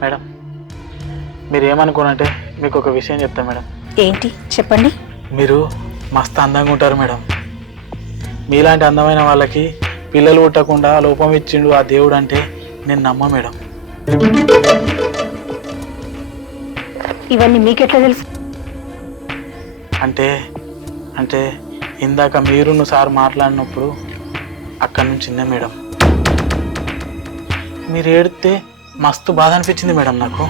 Madam మీరు ఏమనుకోనంటే మీకు ఒక విషయం చెప్తా మేడం. ఏంటి చెప్పండి. మీరు మస్తు అందంగా ఉంటారు మేడం. మీలాంటి అందమైన వాళ్ళకి పిల్లలు పుట్టకుండా లోపం ఇచ్చిండు ఆ దేవుడు అంటే నేను నమ్మ మేడం. ఇవన్నీ మీకెట్లా తెలుసు? అంటే అంటే ఇందాక మీరును సార్ మాట్లాడినప్పుడు అక్కడి నుంచి చిన్న మేడం మీరు ఏడితే మస్తు బాధ అనిపించింది మేడం నాకు.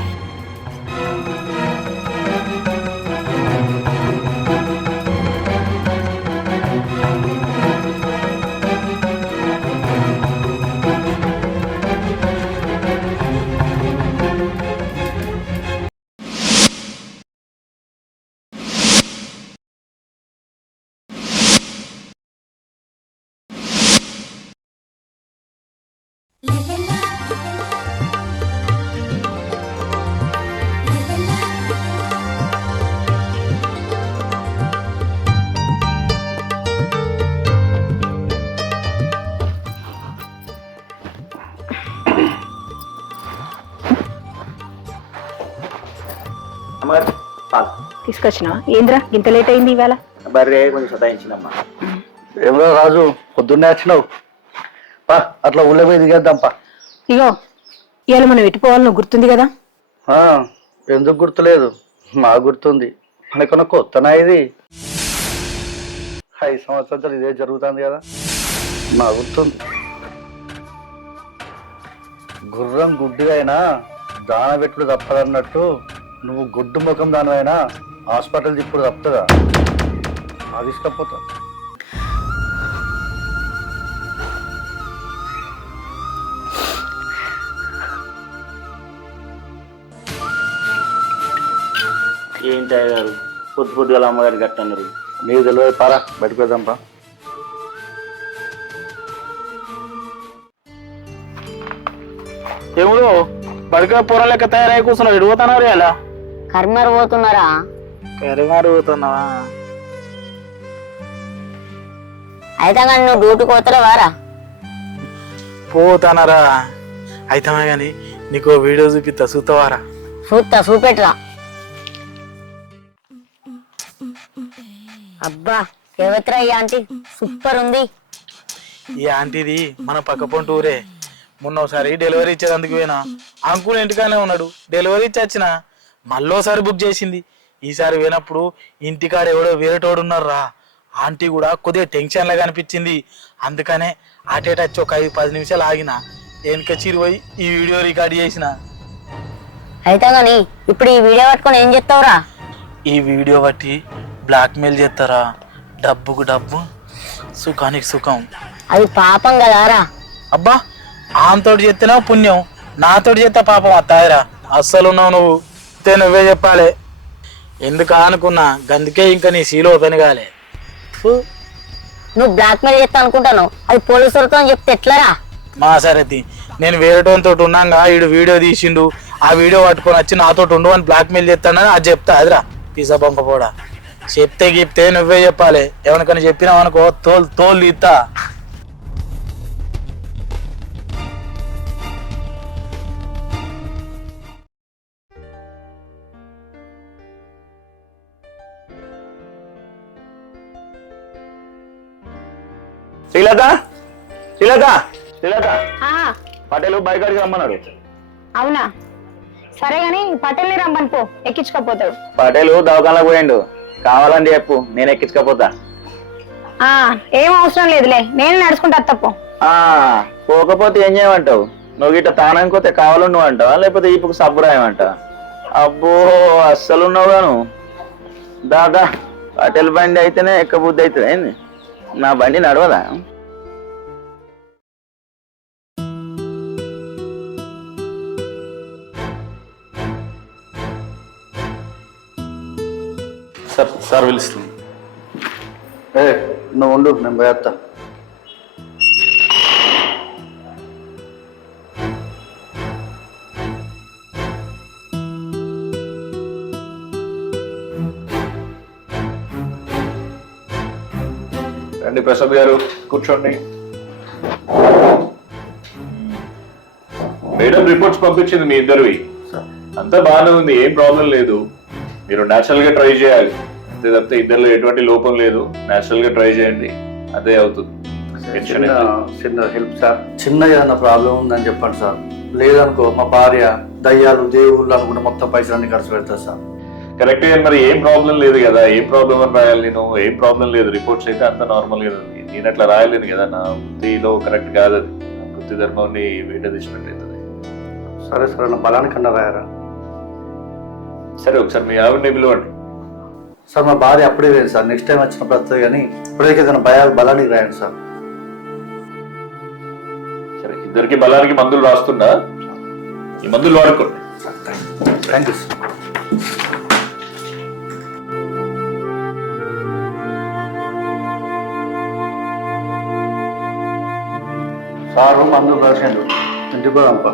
తీసుకొచ్చినా ఏంద్రా ఇంత లేట్ అయింది ఇవాళ? బర్రె కొంచెం సతాయించిందమ్మా. ఏమో రాజు పొద్దున్నే వచ్చినావు అట్లా ఊళ్ళో పోయి దిగేద్దాంపా. ఇగో ఇవాళ మనం ఎట్టుకోవాలని గుర్తుంది కదా? ఎందుకు గుర్తులేదు? మాకు గుర్తుంది. మనకన్నా కొత్తనా ఇది? 5 సంవత్సరాలు ఇదే జరుగుతుంది కదా, మా గుర్తుంది. గుర్రం గుడ్డిగా అయినా దాన పెట్టుడు తప్పదన్నట్టు నువ్వు గుడ్డు ముఖం దానివైనా హాస్పిటల్ ఇప్పుడు తప్పుతుందా? అది తీసుకపోతా. ఏంటి అయ్యగారు పొద్దుగా అమ్మగారు గట్టన్నారు? నీకు తెలియదు, పారా బయటకు వెళ్దాంపా. ఎవరు బడిగా పొర లెక్క తయారై కూర్చున్నావు, ఎడిపోతున్నారు అలా? కర్మరు పోతున్నారా? కరిమారు పోతున్నావా? అయితే కానీ నువ్వు డ్యూటీకి పోతారా వారా? పోతానరా అయితే కానీ నీకు వీడియో చూపిస్తా, చూస్తావారా? చూస్తా, చూపెట్టరా. అబ్బా ఎవత్రా ఈ ఆంటీ, సూపర్ ఉంది. ఈ ఆంటీది మన పక్క పొంటి ఊరే. మొన్న ఒకసారి డెలివరీ ఇచ్చేందుకు పోయినా, అంకుల్ ఇంటికానే ఉన్నాడు. డెలివరీ ఇచ్చి వచ్చిన మళ్ళోసారి బుక్ చేసింది. ఈసారి పోయినప్పుడు ఇంటికాడ ఎవడో వేరేటోడు ఉన్నారా. ఆంటీ కూడా కొద్దిగా టెన్షన్ లాగా అనిపించింది. అందుకనే అటేట వచ్చి ఒక 5-10 నిమిషాలు ఆగిన, వెనక చిరిపోయి ఈ వీడియో రికార్డ్ చేసిన. అయితే కానీ ఇప్పుడు ఈ వీడియో పట్టుకొని ఏం చెప్తావురా? ఈ వీడియో బట్టి బ్లాక్మెయిల్ చేస్తారా? డబ్బుకు డబ్బు, సుఖానికి సుఖం. అది పాపం కదారా? అబ్బా ఆమెతోటి చేస్తేనా పుణ్యం, నాతోటి చేస్తా పాపం అత్తాయిరా. అస్సలు ఉన్నావు నువ్వు, నువ్వే చెప్పాలి. ఎందుకు అనుకున్నా గందుకే ఇంకా నీ సీలో ఓపెన్ కాలే. నువ్వు బ్లాక్ మెయిల్ చేస్తా అనుకుంటాను, అది పోలీసులతో చెప్తే ఎట్లరా? మా సరతి నేను వేరేటోతో ఉన్నాగా, ఈడు వీడియో తీసిండు, ఆ వీడియో పట్టుకొని వచ్చి నాతో ఉండు అని బ్లాక్మెయిల్ చేస్తానని అది చెప్తా. అదిరా పిజ్జా పంప కూడా చెప్తే నువ్వే చెప్పాలి. ఎవరికైనా చెప్పినావు అనుకో తోలు తీస్తా. శ్రీలత పటేలు బైక్ అడిగి రమ్మన్నాడు. అవునా? సరే గాని పటేల్ని రమ్మని పో, ఎక్కించుకపోతాడు. పటేలు దవాఖానకు పోయిండు, కావాలని చెప్పు, నేను ఎక్కించుకపోతా. ఏం అవసరం లేదులే, నేను నడుచుకుంటా తప్పు. పోకపోతే ఏం చేయమంటావు? నువ్వు గిట్ట తానానికి పోతే కావాలని నువ్వు అంటావా, లేకపోతే ఈపుకు సబ్బురాయమంటావా? అబ్బో అస్సలు ఉన్నావు గాను. దాదా పటేల్ బండి అయితేనే ఎక్కబుద్ధి అవుతుంది ఏంది? నా బండి నడవదా? సార్ పిలుస్తుంది. నువ్వు ఉండు, నేను పోయేస్తా. రండి ప్రసాద్ గారు, కూర్చోండి. మేడం రిపోర్ట్స్ పంపించింది మీ ఇద్దరివి. అంతా బాగానే ఉంది, ఏం ప్రాబ్లం లేదు. మీరు న్యాచురల్ గా ట్రై చేయాలి అంతే తప్పితే ఇద్దరిలో ఎటువంటి లోపం లేదు. న్యాచురల్ గా ట్రై చేయండి, అదే అవుతుంది. టెన్షన్ చిన్న హెల్ప్ సార్, చిన్న ఏదైనా ప్రాబ్లం ఉందని చెప్పండి సార్. లేదనుకో మా భార్య దయ్యాలు దేవుళ్ళు అనుకుంటే మొత్తం పైసలన్నీ ఖర్చు పెడతారు సార్. కరెక్ట్ గా మరి ఏం ప్రాబ్లం లేదు కదా, ఏం ప్రాబ్లం అని రాయాలి నేను? ఏం ప్రాబ్లం లేదు, రిపోర్ట్స్ అయితే అంత నార్మల్ గా ఉంది. నేను అట్లా రాయలేను కదా, నా వృత్తిలో కరెక్ట్ కాదు అది. నా వృత్తి ధర్మాన్ని వేట తీసినట్టు అవుతుంది. సరే సరే, నా బలానికన్నా రాయరా? సరే ఒకసారి మీ ఆవిడని పిలవండి. సార్ మా భార్య అప్పుడే లేదు సార్, నెక్స్ట్ టైం వచ్చినప్పుడు వస్తుంది. కానీ ఇప్పటికీ ఏదైనా బలానికి రాయండి సార్. సరే, ఇద్దరికి బలానికి మందులు రాస్తున్నా, ఈ మందులు వాడుకోండి. Thank you sir. సార్ మందులు రాసిండు, ఇంటికి పోదాంపా.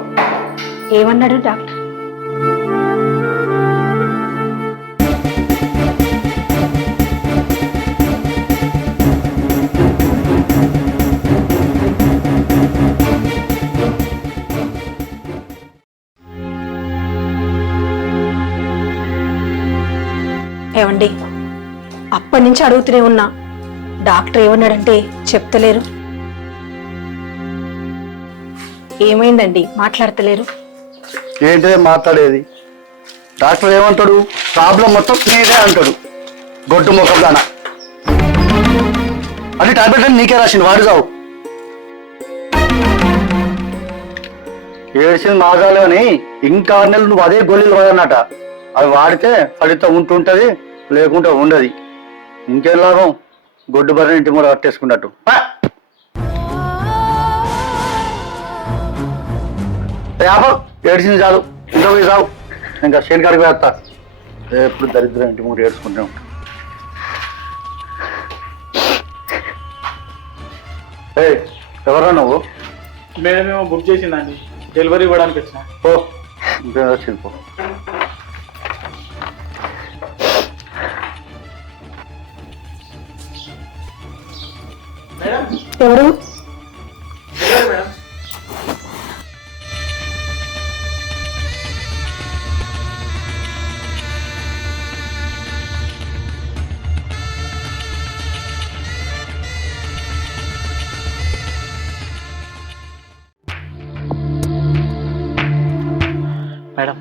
ఏమన్నాడు డాక్టర్? ఏమండి, అప్పటి నుంచి అడుగుతూనే ఉన్నా, డాక్టర్ ఏమన్నాడంటే చెప్తలేరు. ఏమైందండి, మాట్లాడతలేరు? ఏంటే మాట్లాడేది? డాక్టర్ ఏమంటాడు? ప్రాబ్లం మొత్తం నీదే అంటాడు. గొడ్డు ముఖం దాన అది టాబ్లెట్ అని నీకే రాసింది, వాడు చావు. ఏడ్చింది మాగాలి అని ఇంకా 6 నెలలు నువ్వు అదే గోళీలు వాడన్నట. అవి వాడితే ఫలితం ఉంటుంటది, లేకుంటే ఉండదు. ఇంకేం లాభం? గొడ్డు బర్రెని ఇంటి కూడా కట్టేసుకున్నట్టు. ఏడ్చింది చాలు, ఇంట్లో పోయి చావు. ఇంకా షేన్ కాడికి వేస్తా. ఎప్పుడు దరిద్రం ఇంటి ముందు ఏడ్చుకుంటూ ఉంటాం. ఎవరా నువ్వు? మేడం ఏమో బుక్ చేసిందండి, డెలివరీ ఇవ్వడానికి వచ్చిన. ఓ ఇంకేం వచ్చింది పో. ఎవరు? మేడం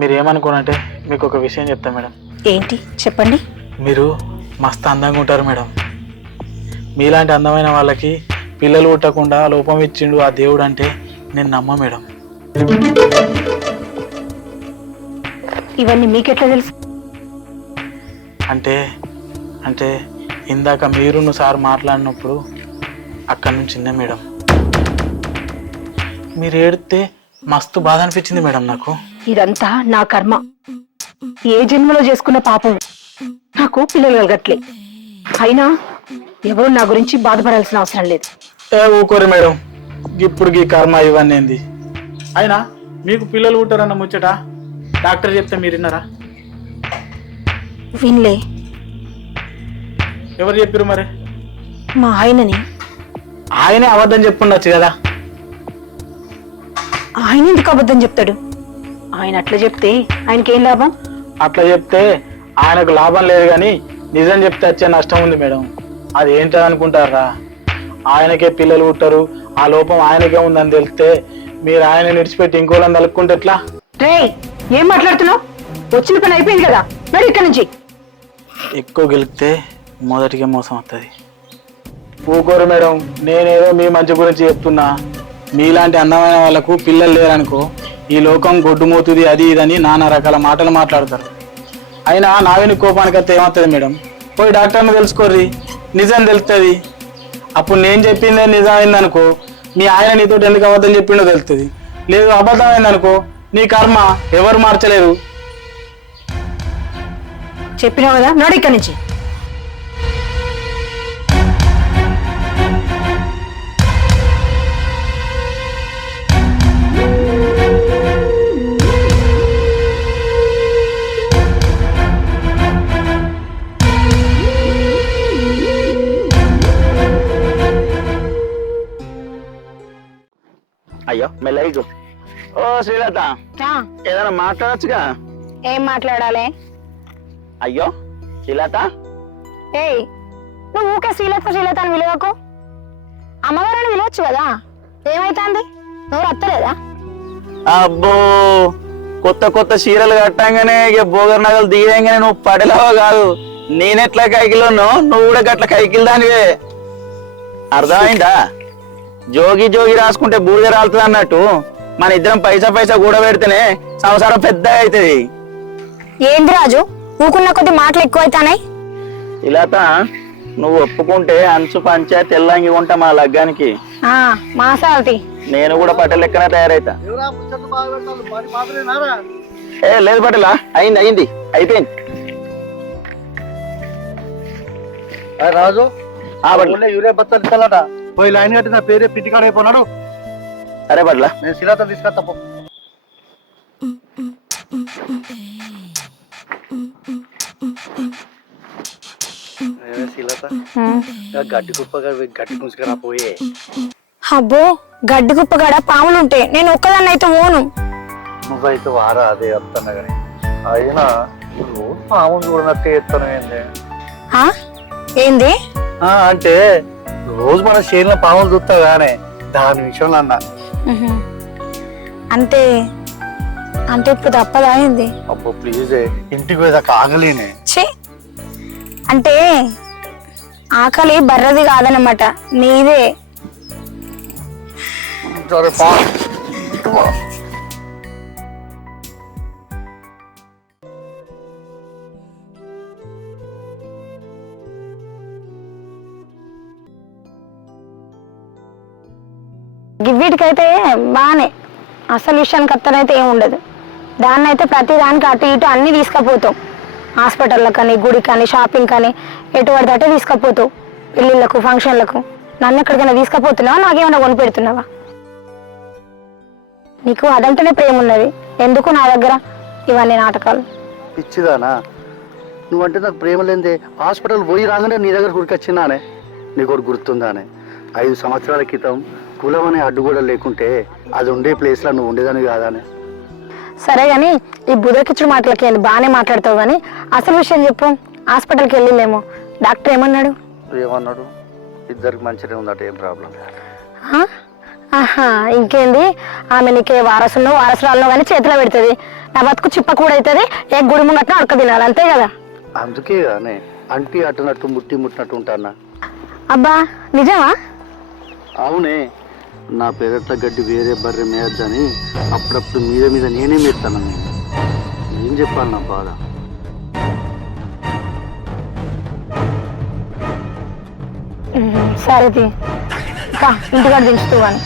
మీరు ఏమనుకోనంటే మీకు ఒక విషయం చెప్తా మేడం. ఏంటి చెప్పండి. మీరు మస్తు అందంగా ఉంటారు మేడం. మీలాంటి అందమైన వాళ్ళకి పిల్లలు పుట్టకుండా లోపం ఇచ్చిండు ఆ దేవుడు అంటే నేను నమ్మ మేడం. ఇవన్నీ మీకెట్లా తెలుసు? అంటే అంటే ఇందాక మీరును సార్ మాట్లాడినప్పుడు అక్కడి నుంచి చిన్న మేడం మీరు ఏడితే మస్తు బాధ అనిపించింది మేడం నాకు. ఇదంతా నా కర్మ. ఏ జన్మలో చేసుకున్న పాపం నాకు పిల్లలు కలగట్లే. అయినా ఎవరు నా గురించి బాధపడాల్సిన అవసరం లేదు. ఊకోరు మేడం, ఇప్పుడు ఈ కర్మ ఇవన్నీ ఏంది? అయినా మీకు పిల్లలు పుట్టారన్న ముచ్చట డాక్టర్ చెప్తే మీరు విన్నారా? వినలే. ఎవరు చెప్పారు మరి? మా ఆయనని. ఆయనే అబద్ధం చెప్పుండొచ్చు కదా. ఆయన ఎందుకు అబద్ధం చెప్తాడు? ఆయన అట్లా చెప్తే ఆయనకేం లాభం? అట్లా చెప్తే ఆయనకు లాభం లేదు, కానీ నిజం చెప్తే వచ్చే నష్టం ఉంది మేడం. అది ఏంటో అనుకుంటారా? ఆయనకే పిల్లలు పుట్టారు, ఆ లోపం ఆయనకే ఉందని తెలిస్తే మీరు ఆయన విడిచిపెట్టి ఇంకోళ్ళని తలుపుకుంటే ఎట్లా? రే, ఏం మాట్లాడుతున్నావు? వచ్చిన పని అయిపోయింది కదా, మరి ఇక్కడి నుంచి. ఎక్కువ గెలిపితే మొదటిగా మోసం వస్తుంది. ఊకోరు మేడం, నేనేదో మీ మంచి గురించి చెప్తున్నా. మీలాంటి అందమైన వాళ్ళకు పిల్లలు లేరనుకో ఈ లోకం గొడ్డుమోతుంది అది ఇదని నానా రకాల మాటలు మాట్లాడతారు. అయినా నావిని కోపానికి వస్తే ఏమవుతుంది మేడం? పోయి డాక్టర్ని తెలుసుకోర్రి, నిజం తెలుస్తుంది. అప్పుడు నేను చెప్పిందే నిజం అయిందనుకో మీ ఆయన నీతో ఎందుకు అబద్ధం చెప్పిండో తెలుస్తుంది. లేదు అబద్ధం అయిందనుకో నీ కర్మ ఎవరు మార్చలేరు. చెప్పినావు కదా, నాడు ఇక్కడి నుంచి. అయ్యో మెల్లగా ఓ శ్రీలత, ఆ, ఏదైనా మాట్లాడొచ్చుగా? ఏం మాట్లాడాలి? అయ్యో శ్రీలత, ఏయ్, నువ్వు ఊకే శ్రీలత అని విలువకు. అమ్మగారిని విలువచ్చు కదా, ఏమైతుంది? నువ్వు అత్తలేదా? అబ్బో కొత్త కొత్త చీరలు కట్టంగానే ఇక బోగర్ నగలు దిగంగానే నువ్వు పడలేవో కాదు, నేనెట్లా కైకిలోను నువ్వు కూడా గట్ల కైకిల్ దానివే. అర్థమైందా? జోగి జోగి రాసుకుంటే బూడిద రాలుతుంది అన్నట్టు మన ఇద్దరం పైసా కూడా పెడితేనే సంసారం పెద్దగా అవుతుంది. ఏంది రాజు, ఊకున్న కొద్ది మాటలు ఎక్కువైతానాయి. ఇలాత, నువ్వు ఒప్పుకుంటే అంచు పంచా తెల్లంగి ఉంటా మా లగ్గానికి. మాసాలతి నేను కూడా పట్టె లెక్కనే తయారైతా. ఏ లేదు పట్టెలా, అయింది అయిపోయింది. రాజు ఆ పట్ల యూరియా బత్తాలు ఇస్తాలట, పోయి లైన్ కట్టి నా పేరే పిటికాడ అయిపోయినాడు. అరే పట్ల నేను శిలాత తీసుకొస్తా పో. శిలాత గడ్డి కుప్పగా గడ్డి కూసుకురా పోయే. అబ్బో, గడ్డి కుప్పగాడ పాములు ఉంటాయి, నేను ఒక్కదాన్ని అయితే పోను. నువ్వైతే వారా అదే వస్తున్నా కానీ అయినా నువ్వు పాములు చూడనట్టు ఎత్తాను ఏంది? ఏంది అంటే రోజు మన చేనులో పాములు చూస్తావు కానీ దాని విషయంలో అన్నా. అంటే అంటే ఇప్పుడు తప్పదా ఏంది? అబ్బో ప్లీజ్, ఇంటికి పోయేదాకా ఆగలేనే. ఛీ, అంటే ఆకలి బర్రది కాదనమాట, నీదే. సరే పా. వీటికైతే బాగానే, అసలు విషయానికి అత్తనైతే ఏమి ఉండదు. దాన్ని అయితే ప్రతి దానికి అటు ఇటు అన్ని తీసుకుపోతావు, హాస్పిటల్లో కానీ, గుడి కానీ, షాపింగ్ కానీ, ఎటు పడితే అటే తీసుకుపోతావు, పెళ్ళిళ్ళకు, ఫంక్షన్లకు. నన్ను ఎక్కడికైనా తీసుకుపోతున్నావా, నాకేమైనా కొని పెడుతున్నావా? నీకు అదంటేనే ప్రేమ ఉన్నది, ఎందుకు నా దగ్గర ఇవన్నీ నాటకాలు? పిచ్చిదానా నువ్వంటే నాకు ప్రేమ లేదే. హాస్పిటల్ పోయి రాగానే నీ దగ్గర ఉరికొచ్చినానే. నీకు ఒకటి గుర్తుందానే, 5 సంవత్సరాల క్రితం కులం అనే అడ్డు కూడా లేకుంటే అది ఉండే ప్లేస్లో నువ్వు ఉండేదాన్ని కాదానే. సరే కానీ ఈ బుధకిచ్చుడు మాటలకి ఏంది, బాగానే మాట్లాడతావు కానీ అసలు విషయం చెప్పు. హాస్పిటల్కి వెళ్ళిలేమో, డాక్టర్ ఏమన్నాడు? ఏమన్నాడు? ఇద్దరికి మంచిగా ఉందట, ఏం ప్రాబ్లం లేదు. ఆహా, ఇంకేంది, ఆమె నీకే వారసురాలను కానీ చేతిలో పెడుతుంది, నా బతుకు చిప్ప కూడా అవుతుంది, ఏ గుడి ముంగట్న అడక తినాలి, అంతే కదా? అందుకే కానీ అంటీ అట్టునట్టు ముట్టినట్టు ఉంటానా. అబ్బా నిజమా? అవునే, నా పెరట్ల గడ్డి వేరే బర్రె మేయొద్దని అప్పుడప్పుడు మీద నేనే మేస్తాను. ఏం చెప్పాలి నా బాధ? సరే ఇంటికాడ దించుతూ కానీ.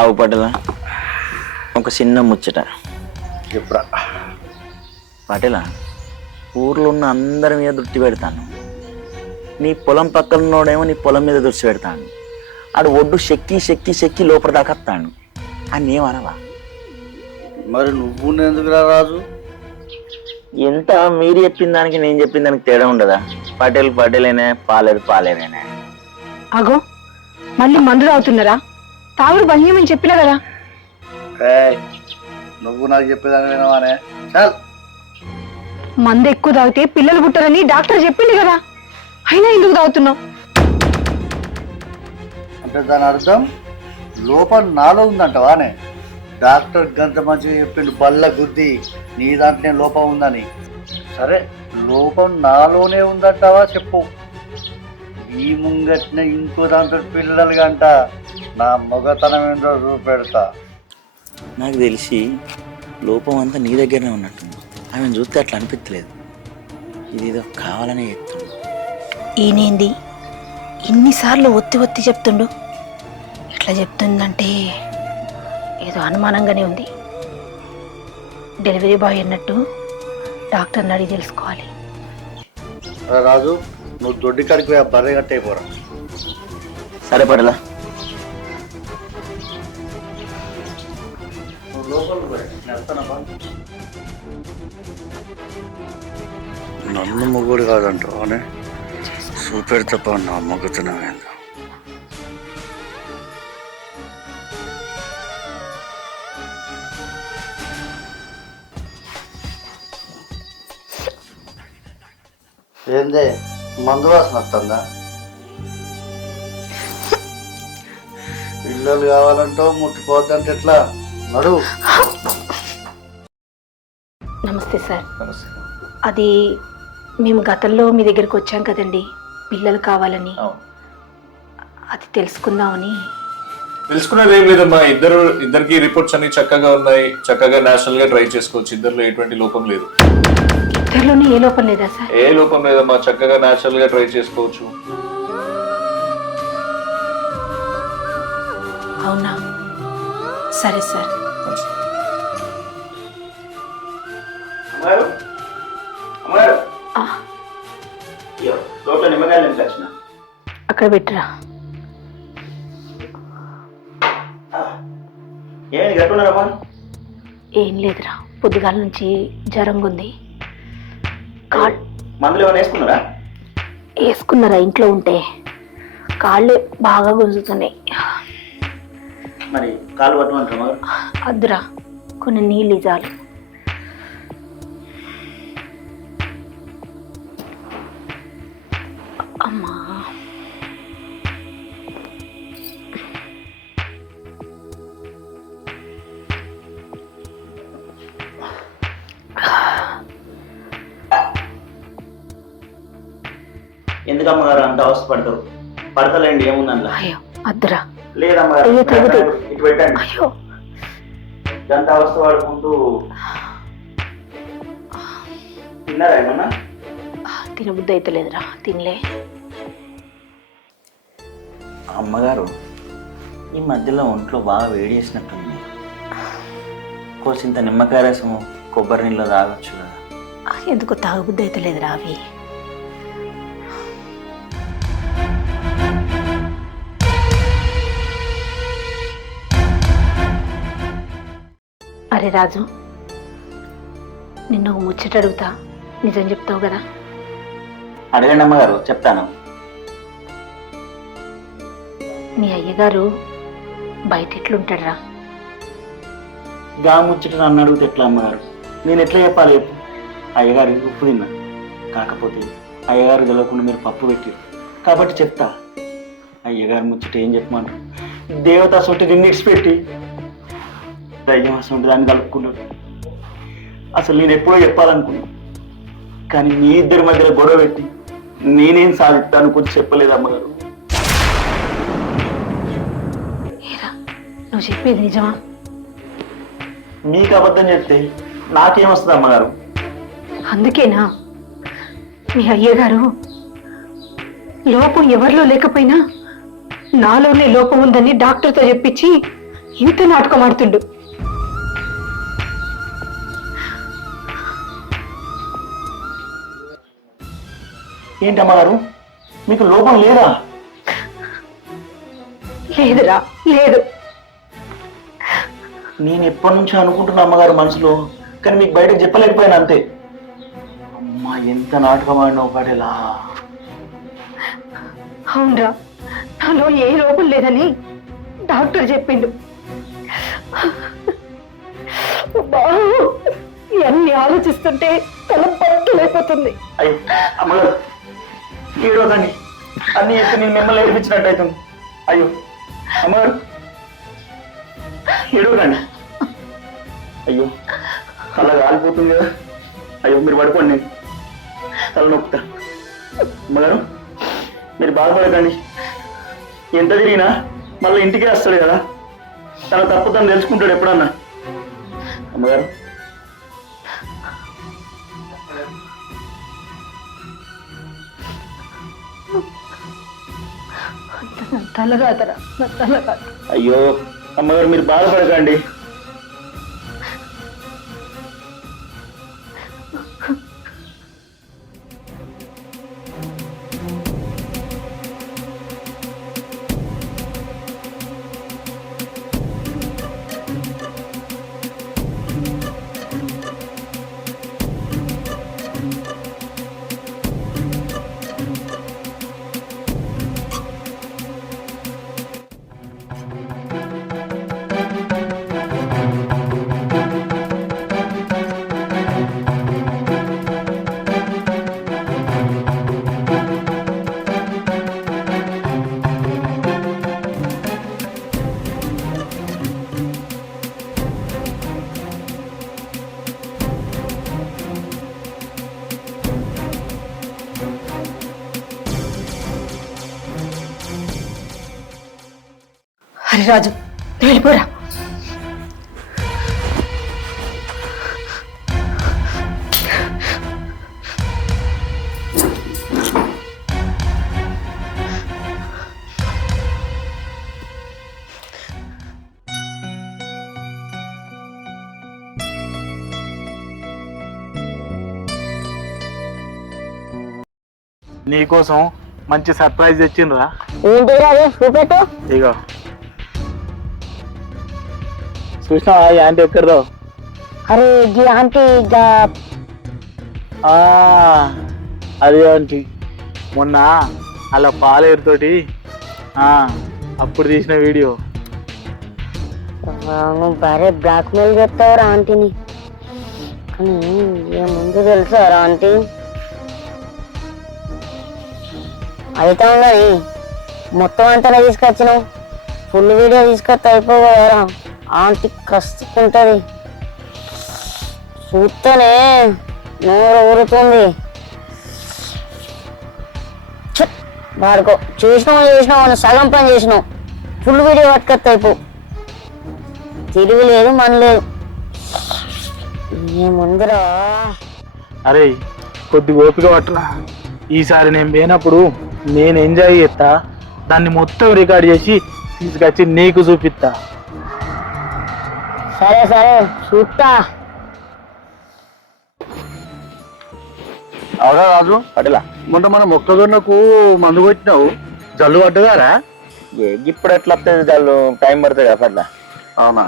ఆవు పటేల, ఒక చిన్న ముచ్చట చెప్పురా. పటేల, ఊర్లో ఉన్న అందరి మీద దృష్టి పెడతాను, నీ పొలం పక్కన ఉన్నోడేమో నీ పొలం మీద దృష్టి పెడతాను, ఆడు ఒడ్డు చెక్కి లోపల దాకా వస్తాను అని ఏమనవా? మరి నువ్వు ఎందుకు రాజు? ఎంత మీరు చెప్పిన దానికి నేను చెప్పిన దానికి తేడా ఉండదా? పటేలేనే, పాలేరేనే. అగో, మళ్ళీ మందు తాగుతున్నారా? తాగుడు బంద్ చెప్పినా కదా. నువ్వు నాకు చెప్పేదాన్ని వినవానే? చాలు, మందు ఎక్కువ తాగితే పిల్లలు పుట్టారని డాక్టర్ చెప్పింది కదా, అయినా ఎందుకు తాగుతున్నావు? అంటే దాని అర్థం లోపం నాలో ఉందంటవానే? డాక్టర్ గంత మంచిగా చెప్పిండు, బల్ల గుద్ది నీ దాంట్లో లోపం ఉందని. సరే, లోపం నాలోనే ఉందంటావా చెప్పు. ఈ ముంగట్నే ఇంకో దాంతో పిల్లలు గంట నా మొగతనం ఏంటో చూపెడతా. నాకు తెలిసి లోపం అంతా నీ దగ్గరనే ఉన్నట్టుంది, ఆమెను చూస్తే అట్లా అనిపించలేదు, ఇదేదో కావాలనే చెప్తుంది. ఈయనేంది ఇన్నిసార్లు ఒత్తి చెప్తుండు? ఇట్లా చెప్తుందంటే ఏదో అనుమానంగానే ఉంది. డెలివరీ బాయ్ అన్నట్టు డాక్టర్ని అడిగి తెలుసుకోవాలి. రాజు, నువ్వు దొడ్డి కాడికి పోయి ఆ బర్రె కట్టయిపోరా. సరే పటేల. నన్ను మొగుడు కాదంటావు అని సూపర్ తప్ప నా మొగ్గుతున్నాను. ఏందే మందు వాసన వస్తుందా? పిల్లలు కావాలంటావు ముట్టిపోద్దంటే ఎట్లా? నడు. నమస్తే సార్. నమస్తే. అది మేము గతంలో మీ దగ్గరికి వచ్చాం కదండి పిల్లలు కావాలని, అది తెలుసుకుందామని. తెలుసుకున్నది ఏం లేదమ్మా, ఇద్దరికి రిపోర్ట్స్ అన్ని చక్కగా ఉన్నాయి, చక్కగా నేషనల్ గా ట్రై చేసుకోవచ్చు. ఇద్దరిలో ఎటువంటి లోపం లేదు. ఇద్దరిలోనే ఏ లోపం లేదా సార్? ఏ లోపం లేదమ్మా, చక్కగా నేచురల్ గా ట్రై చేసుకోవచ్చు. అవునా, సరే సార్. ఆ, అక్కడ పెట్టరా. ఏం లేదురా, పొద్దుగాల నుంచి జ్వరంగా ఉంది. మందులు ఏమైనా వేసుకున్నారా? వేసుకున్నారా? ఇంట్లో ఉంటే కాళ్ళు బాగా గుంజుతున్నాయి. మరి కాలు పట్టమంటారా? అద్దురా, కొన్ని నీళ్ళు ఇజాలు. అమ్మా, ఎందుకు అమ్మగారు అంత అవస్థ పడతారు? పడతలేండి, ఏముందండి. అయ్యో అద్దురా. లేదమ్మగారు, అయ్యో తగ్గుతుంది. ఇటు పెట్టండి. అయ్యో ఎంత అవస్థ పడుకుంటూ తిన్నారా ఏమన్నా? తినబుద్ధి అయితే లేదురా, తినలే. అమ్మగారు, ఈ మధ్యలో ఒంట్లో బాగా వేడి చేసినట్టుంది. కోసింత నిమ్మకాయ రసము కొబ్బరి నీళ్ళు తాగొచ్చు కదా. ఎందుకో తాగబుద్ధి అయితే లేదురా. అవి అరే రాజు, నిన్ను ముచ్చట అడుగుతా, నిజం చెప్తావు కదా? అడగండి అమ్మగారు, చెప్తాను. మీ అయ్యగారు బయట ఎట్లుంటాడరా? గా ముచ్చట నన్ను అడిగితే ఎట్లా అమ్మగారు? నేను ఎట్లా చెప్పాలి చెప్పు? అయ్యగారు ఉప్పు తిన్నా, కాకపోతే అయ్యగారు తెలియకుండా మీరు పప్పు పెట్టారు కాబట్టి చెప్తా. అయ్యగారు ముచ్చట ఏం చెప్పమంటారు? దేవత సొంటి నిన్నిడిచి పెట్టి దయ్యం అసలు దాన్ని కలుపుకున్నాడు. అసలు నేను ఎప్పుడో చెప్పాలనుకున్నా, కానీ మీ ఇద్దరి మధ్యలో గొడవ పెట్టి నేనేం సాధిస్తాను కొంచెం చెప్పలేదు అమ్మగారు. ఏరా, నువ్వు చెప్పేది నిజమా? మీకు అబద్ధం చెప్తే నాకేమొస్తుంది అమ్మగారు? అందుకేనా మీ అయ్యగారు లోపం ఎవరిలో లేకపోయినా నాలోనే లోపం ఉందని డాక్టర్తో చెప్పించి ఇంత నాటకం ఆడుతుండు? ఏంటమ్మగారు, మీకు లోపం లేదా? లేదురా, లేదు. నేను ఎప్పటి నుంచో అనుకుంటున్నా అమ్మగారు మనసులో, కానీ మీకు బయటకు చెప్పలేకపోయాను అంతే. అమ్మా, ఎంత నాటకం ఆడినావు పడేలా. అవునరా, నాలో ఏ లోపం లేదని డాక్టర్ చెప్పిండు. ఇవన్నీ ఆలోచిస్తుంటే తల పట్టులేకపోతుంది. అయ్యో అమ్మగారు, ఏడవదండి, అన్ని చెప్పి నేను మిమ్మల్ని ఏడిపించినట్టు అవుతుంది. అయ్యో అమ్మగారు, ఏడవదండి. అయ్యో అలా కాలిపోతుంది కదా. అయ్యో మీరు పడుకోండి, నేను తల నొక్కుతా. అమ్మగారు, మీరు బాధపడకండి. ఎంత తిరిగినా మళ్ళీ ఇంటికే వస్తాడు కదా, తన తప్పు తను తెలుసుకుంటాడు ఎప్పుడన్నా. అమ్మగారు, తలగాదరా, తలగాదు. అయ్యో అమ్మగారు, మీరు బాధపడకండి. రాజు నువ్వు వెళ్ళిపోరా. నీకోసం మంచి సర్ప్రైజ్ తెచ్చిండ్రా. ఏంటి రాజు చూపెట్టు. ఇగో చూసినావా ఈ ఆంటీ ఎక్కడదో? అరే గీ ఆంటీ అదే ఆంటీ మొన్న అలా పాలేరుతోటి అప్పుడు తీసిన వీడియో. నువ్వు భారీ బ్లాక్మెయిల్ చేస్తావురా ఆంటీని. కానీ ఏముందు తెలుసారా ఆంటీ అయితే కానీ మొత్తం అంతనే తీసుకొచ్చినావు. ఫుల్ వీడియో తీసుకొస్తే అయిపోగలరా. ఆంటీ కస్తుకుంటది చూస్తేనే నోరు ఊరుతుంది. వాడుకో చేసినావు సగం పని చేసినావు. ఫుల్ వీడియో పట్టుకొస్తే అయిపో. తిరిగి లేదు మన లేదు ఏముందిరా. అరే కొద్దిగా ఓపిక పట్టురా. ఈసారి నేను పోయినప్పుడు నేను ఎంజాయ్ చేస్తా, దాన్ని మొత్తం రికార్డ్ చేసి తీసుకొచ్చి నీకు చూపిస్తా. సరే సరే చూస్తా. అవునా రాజు? అటలా మొన్న మన మొక్కజొన్నకు మందు కొట్టినావు, జల్లు పడ్డదారా? ఇప్పుడు ఎట్లా వస్తుంది దాళ్ళు టైం పడుతుంది కదా అట్లా. అవునా?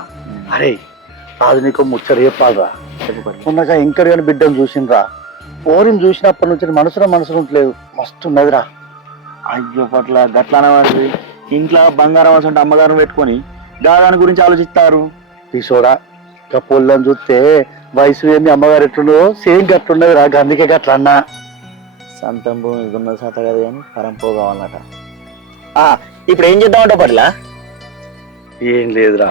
అరే రాజు నీకు ముచ్చట చెప్పాలరా. మొన్నగా ఇంకర్ గాని బిడ్డను చూసిండ్రా. పోరిని చూసినప్పటి నుంచి మనసులో ఉంటలేదు. మస్తు ఉన్నదిరా. అయ్యో పట్ల గట్లానే పడుతుంది. ఇంట్లో బంగారం అంటే అమ్మగారం పెట్టుకొని దాని గురించి ఆలోచిస్తారు. తీసోడా ఇంకా పొల్లని చూస్తే వయసు ఏంది అమ్మగారు ఎట్లుండదో సేమ్ గట్లున్నదిరా. అందుకే గట్ల అన్నా. సొంతం భూమి ఉన్న శాత కదా కానీ పరంపో కావాలన్నట. ఇప్పుడు ఏం చేద్దామంటే పట్ల ఏం లేదురా,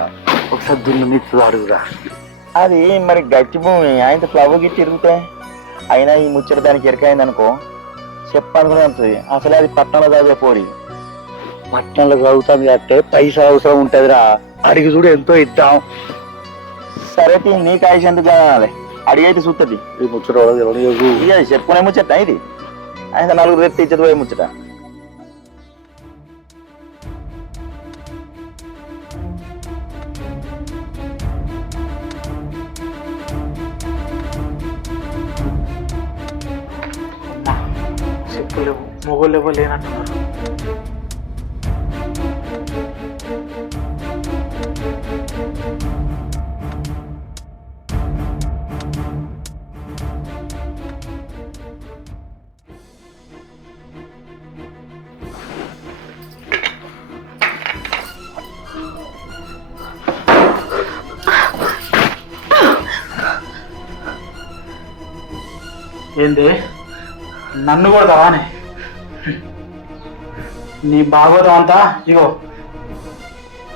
ఒకసారి దున్ను నిచ్చు అడుగురా. అది మరి గట్టి భూమి ఆయన ప్లవ్ గిట్టి తిరుగుతే అయినా ఈ ముచ్చట దానికి ఎరకైంది అనుకో చెప్పనుకునే ఉంటుంది. అసలే అది పట్టణంలో చదివే పోరి. పట్టణంలో చదువుతాను కాబట్టి పైసా అవసరం ఉంటదిరా. అడిగి చూడు ఎంతో ఇద్దాం. సరే నీకు ఆయుష్ ఎందుకు చదవాలి? అడిగైతే చూస్తుంది. ఈ ముచ్చట ఇక చెప్పుకునే ముచ్చట ఇది. ఆయన నలుగురు రేపు ఇచ్చేది పోయే ముచ్చట. చెప్పులు మొగోళ్ళు ఎవరు లేనట్టున్నారు. ఏంది నన్ను కొడతావానే? నీ భాగవతం అంతా ఇగో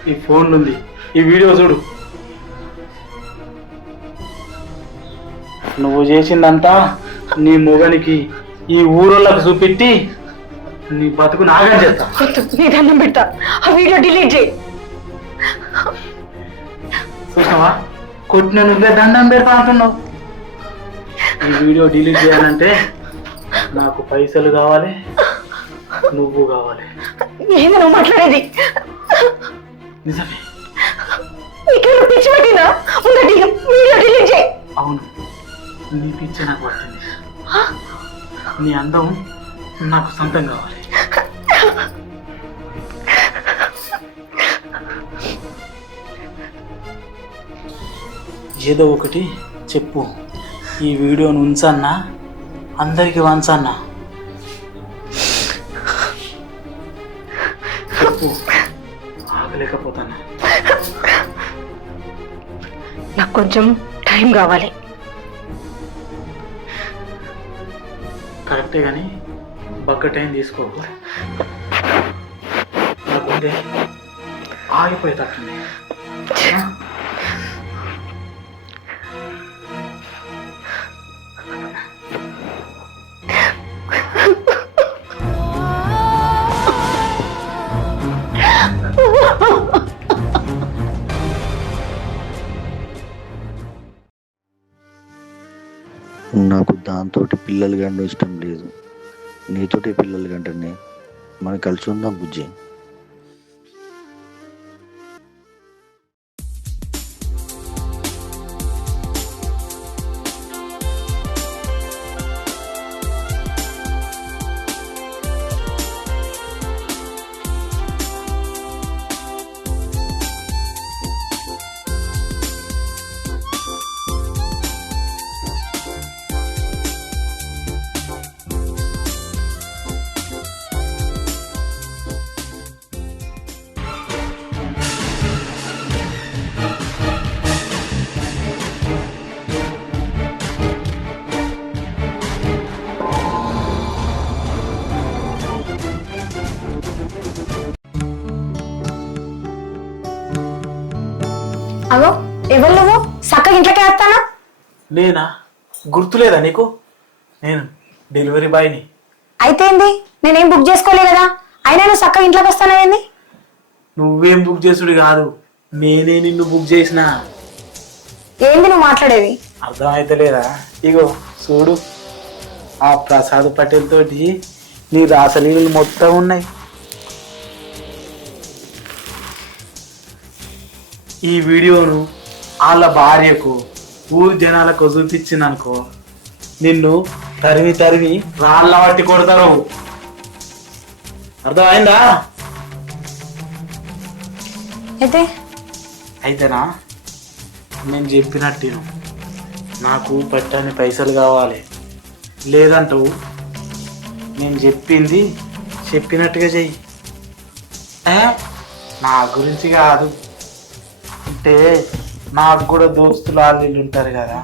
ఈ ఫోన్లు ఉంది, ఈ వీడియో చూడు. నువ్వు చేసిందంతా నీ మొగనికి ఈ ఊరోళ్ళకి చూపెట్టి నీ బతుకు నాగం చేస్తా. నీ దండం పెడతా, ఆ వీడియో డిలీట్ చేయి. చూసావా కొట్టిన నువ్వే దండం పెడతా అంటున్నావు. ఈ వీడియో డిలీట్ చేయాలంటే నాకు పైసలు కావాలి, నువ్వు కావాలి. ఏంది నువ్వు మాట్లాడేది? నిజమే. నీకేమైనా పిచ్చి పట్టిందా? వీడియో డిలీట్ చేయి. అవును, నీ పిచ్చ నాకు పట్టింది. నీ అందం నాకు సొంతం కావాలి. ఏదో ఒకటి చెప్పు. ఈ వీడియోను ఉంచన్నా, అందరికి వంచన్నా? చెప్పు, ఆగలేకపోతాను. నాకు కొంచెం టైం కావాలి. కరెక్టే కానీ బక్క టైం తీసుకోకు. నాకుందే ఆగిపోయేటట్టుంది. నాకు దాంతో పిల్లలు కంటే ఇష్టం లేదు. నీతోటి పిల్లలు కంటే మనం కలిసి ఉందాం బుజ్జి. అగో ఎవరు నువ్వు చక్కగా ఇంట్లోకి వేస్తానా? నేనా? గుర్తులేదా నీకు? నేను డెలివరీ బాయ్ని. అయితే ఏంది, నేనేం బుక్ చేసుకోలే కదా, అయినా నువ్వు చక్కగా ఇంట్లోకి వస్తానేంది? నువ్వేం బుక్ చేసుడు కాదు, నేనే నిన్ను బుక్ చేసిన. ఏంది నువ్వు మాట్లాడేది? అర్థమైతే లేదా? ఇగో చూడు, ఆ ప్రసాద్ పటేల్ తోటి నీ రాసలీలు మొత్తం ఉన్నాయి. ఈ వీడియోను వాళ్ళ భార్యకు ఊరి జనాలకు చూపించిందనుకో, నిన్ను తరిమి తరిమి రాళ్ళ పట్టి కొడతారు. అర్థమైందా? అయితేనా నేను చెప్పినట్టు విను. నాకు పట్టని పైసలు కావాలి, లేదంటావు నేను చెప్పింది చెప్పినట్టుగా చెయ్యి. నా గురించి కాదు, అంటే నాకు కూడా దోస్తులు వాళ్ళు ఉంటారు కదా.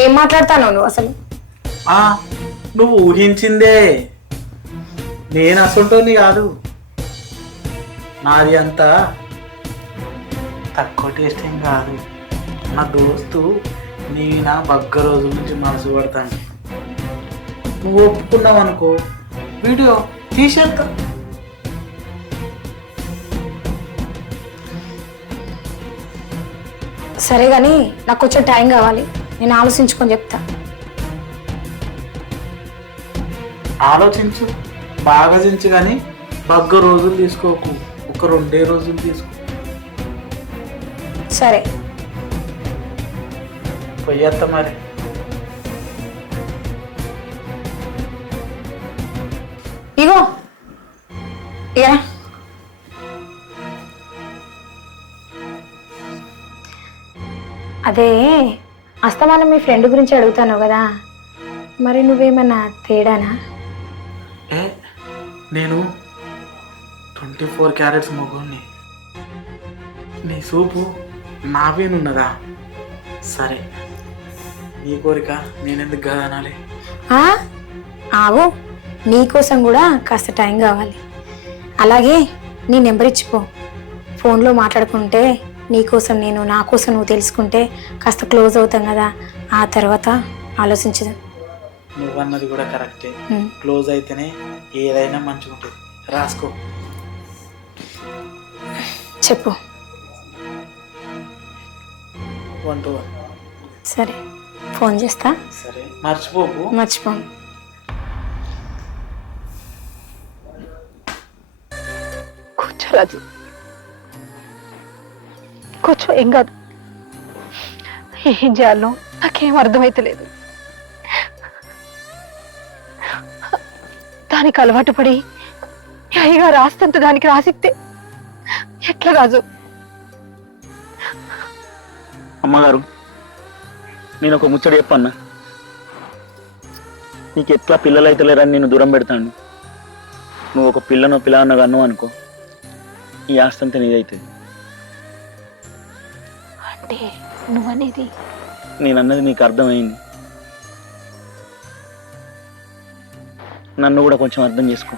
ఏం మాట్లాడతాను నువ్వు అసలు? నువ్వు ఊహించిందే, నేను అసలుతోని కాదు. నాది అంతా తక్కువ టేస్ట్ ఏం కాదు. నా దోస్తు నీ నా బగ్గ రోజుల నుంచి మనసు పడతాను. నువ్వు ఒప్పుకున్నావు అనుకో, వీడియో తీసేస్తా. సరే కానీ నాకు కొంచెం టైం కావాలి, నేను ఆలోచించుకొని చెప్తా. ఆలోచించు, బాగా చించు, కానీ బగ్గ రోజులు తీసుకోకు, ఒక 2 రోజులు తీసుకో. సరే పోయేస్తా మరి. ఇగో ఇక అదే అస్తమానం మీ ఫ్రెండ్ గురించి అడుగుతాను కదా, మరి నువ్వేమన్నా తేడానా? నేను 24 క్యారెట్స్ మొగ్గుని, నీ సూపు నావేనున్నదా? సరే, నీ కోరిక నేనెందుకు కాదు అనాలి? ఆవు, నీకోసం కూడా కాస్త టైం కావాలి. అలాగే నీ నెంబర్ ఇచ్చిపో, ఫోన్లో మాట్లాడుకుంటే నీకోసం నేను, నా కోసం నువ్వు తెలుసుకుంటే కాస్త క్లోజ్ అవుతాం కదా, ఆ తర్వాత ఆలోచించదు. నువ్వన్నది కూడా కరెక్టే, క్లోజ్ అయితేనే ఏదైనా మంచిగా ఉంటుంది. రాసుకో. చెప్పు. 121. సరే, ఫోన్ చేస్తా. సరే, మర్చిపోకు. మర్చిపోను. కూర్చో రాజు, కూర్చో, ఏం కాదు. ఏం చేయాలో నాకేం అర్థమైతలేదు. దానికి అలవాటు పడి అయ్యగా రాస్తంత దానికి రాసిస్తే ఎట్లా రాజు? అమ్మగారు, నేను ఒక ముచ్చట చెప్పన్నా. నీకు ఎట్లా పిల్లలు అయితే లేరని నేను దూరం పెడతాను. నువ్వు ఒక పిల్లనో కన్ను అనుకో, ఈ ఆస్తి అంతా నీదైతుంది. అంటే నువ్వనేది? నేనన్నది నీకు అర్థమైంది. నన్ను కూడా కొంచెం అర్థం చేసుకో.